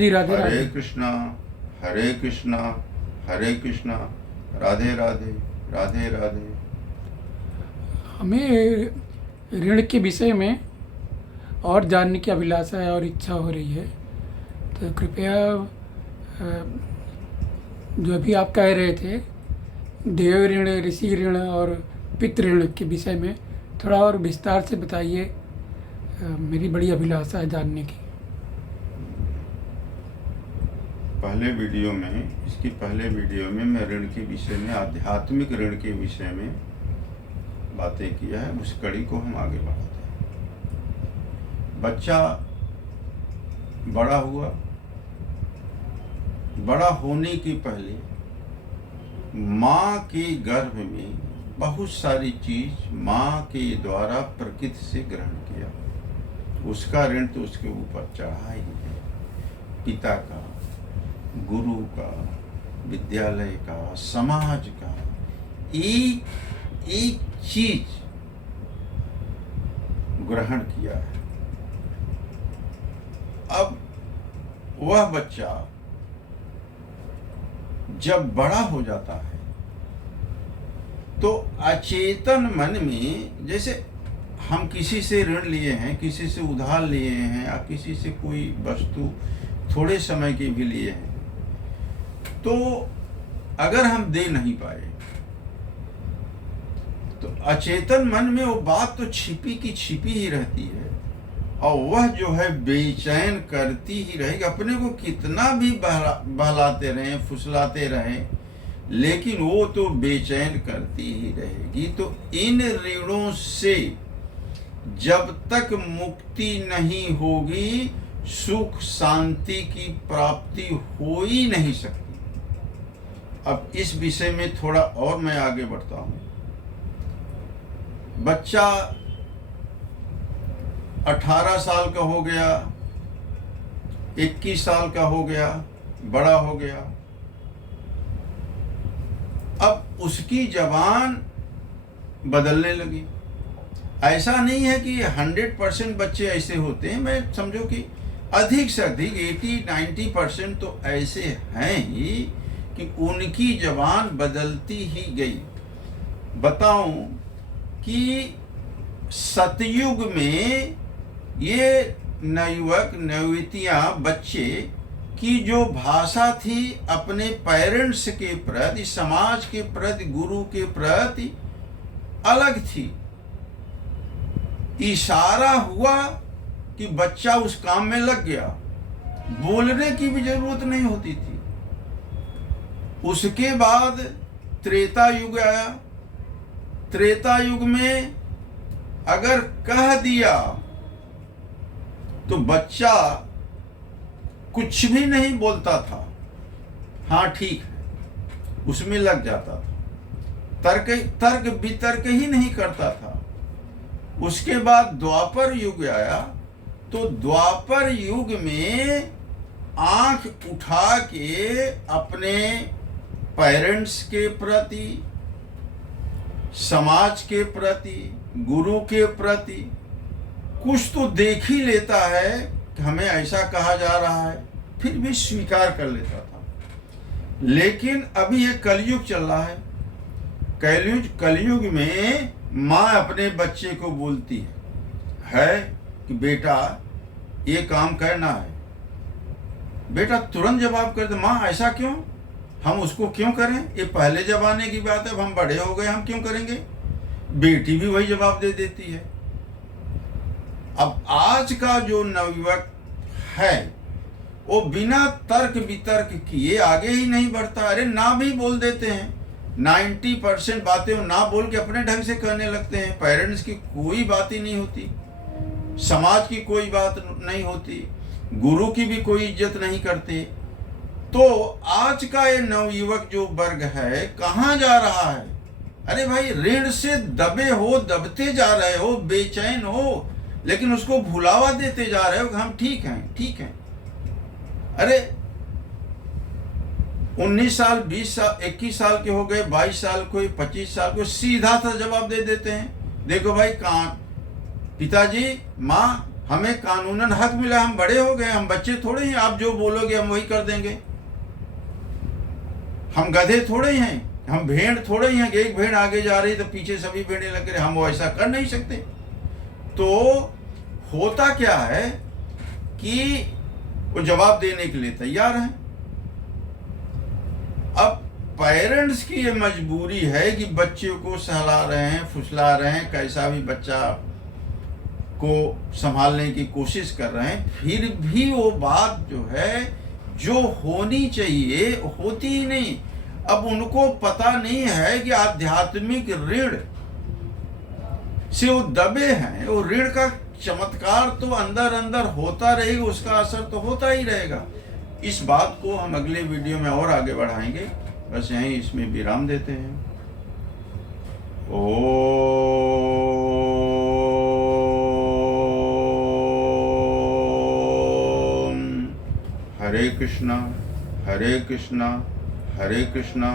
जी, राधे हरे राधे। कृष्णा हरे कृष्णा हरे कृष्णा राधे राधे राधे राधे। हमें ऋण के विषय में और जानने की अभिलाषा है और इच्छा हो रही है, तो कृपया जो अभी आप कह रहे थे देव ऋण, ऋषि ऋण और पितृ ऋण के विषय में थोड़ा और विस्तार से बताइए। मेरी बड़ी अभिलाषा है जानने की। इसकी पहले वीडियो में मैं ऋण के विषय में, आध्यात्मिक ऋण के विषय में बातें किया है। उस कड़ी को हम आगे बढ़ाते हैं। बच्चा बड़ा हुआ, बड़ा होने के पहले माँ के गर्भ में बहुत सारी चीज माँ के द्वारा प्रकृति से ग्रहण किया। उसका ऋण तो उसके ऊपर चढ़ा ही है। पिता का, गुरु का, विद्यालय का, समाज का, एक एक चीज ग्रहण किया है। अब वह बच्चा जब बड़ा हो जाता है तो अचेतन मन में, जैसे हम किसी से ऋण लिए हैं, किसी से उधार लिए हैं, या किसी से कोई वस्तु थोड़े समय के भी लिए हैं, तो अगर हम दे नहीं पाए तो अचेतन मन में वो बात तो छिपी की छिपी ही रहती है, और वह जो है बेचैन करती ही रहेगी। अपने को कितना भी बहलाते रहें, फुसलाते रहें, लेकिन वो तो बेचैन करती ही रहेगी। तो इन ऋणों से जब तक मुक्ति नहीं होगी, सुख शांति की प्राप्ति हो ही नहीं सकती। अब इस विषय में थोड़ा और मैं आगे बढ़ता हूं। बच्चा 18 साल का हो गया, 21 साल का हो गया, बड़ा हो गया। अब उसकी जबान बदलने लगी। ऐसा नहीं है कि 100% बच्चे ऐसे होते हैं। मैं समझो कि अधिक से अधिक 80-90% तो ऐसे हैं ही कि उनकी जबान बदलती ही गई। बताऊं कि सतयुग में ये नवयुवक नवयुवतियां, बच्चे की जो भाषा थी अपने पेरेंट्स के प्रति, समाज के प्रति, गुरु के प्रति अलग थी। इशारा हुआ कि बच्चा उस काम में लग गया, बोलने की भी जरूरत नहीं होती थी। उसके बाद त्रेता युग आया। त्रेता युग में अगर कह दिया तो बच्चा कुछ भी नहीं बोलता था, हाँ ठीक है, उसमें लग जाता था। तर्क वितर्क ही नहीं करता था। उसके बाद द्वापर युग आया, तो द्वापर युग में आंख उठा के अपने पेरेंट्स के प्रति, समाज के प्रति, गुरु के प्रति कुछ तो देख ही लेता है कि हमें ऐसा कहा जा रहा है, फिर भी स्वीकार कर लेता था। लेकिन अभी ये कलयुग चल रहा है। कलयुग में माँ अपने बच्चे को बोलती है कि बेटा ये काम करना है। बेटा तुरंत जवाब कर दे, माँ ऐसा क्यों, हम उसको क्यों करें, ये पहले जमाने की बात है, अब हम बड़े हो गए, हम क्यों करेंगे। बेटी भी वही जवाब दे देती है। अब आज का जो नवयुवक है वो बिना तर्क वितर्क किए आगे ही नहीं बढ़ता। अरे ना भी बोल देते हैं, 90% बातें वो ना बोल के अपने ढंग से करने लगते हैं। पेरेंट्स की कोई बात ही नहीं होती, समाज की कोई बात नहीं होती, गुरु की भी कोई इज्जत नहीं करते। तो आज का ये नवयुवक जो वर्ग है कहाँ जा रहा है। अरे भाई ऋण से दबे हो, दबते जा रहे हो, बेचैन हो, लेकिन उसको भुलावा देते जा रहे हो कि हम ठीक हैं, ठीक हैं। अरे 19 साल, 20 साल, 21 साल के हो गए, 22 साल को, 25 साल को, सीधा सा जवाब दे देते हैं, देखो भाई कहाँ पिताजी, माँ हमें कानूनन हक मिला, हम बड़े हो गए, हम बच्चे थोड़े हैं, आप जो बोलोगे हम वही कर देंगे। हम गधे थोड़े हैं, हम भेड़ थोड़े हैं कि एक भेड़ आगे जा रही तो पीछे सभी भेड़ें लग रहे, हम वो ऐसा कर नहीं सकते। तो होता क्या है कि वो जवाब देने के लिए तैयार हैं। अब पेरेंट्स की ये मजबूरी है कि बच्चे को सहला रहे हैं, फुसला रहे हैं, कैसा भी बच्चा को संभालने की कोशिश कर रहे हैं, फिर भी वो बात जो है जो होनी चाहिए होती ही नहीं। अब उनको पता नहीं है कि आध्यात्मिक ऋण से वो दबे हैं, वो ऋण का चमत्कार तो अंदर अंदर होता रहेगा, उसका असर तो होता ही रहेगा। इस बात को हम अगले वीडियो में और आगे बढ़ाएंगे। बस यहीं इसमें विराम देते हैं। ओम हरे कृष्णा हरे कृष्णा हरे कृष्णा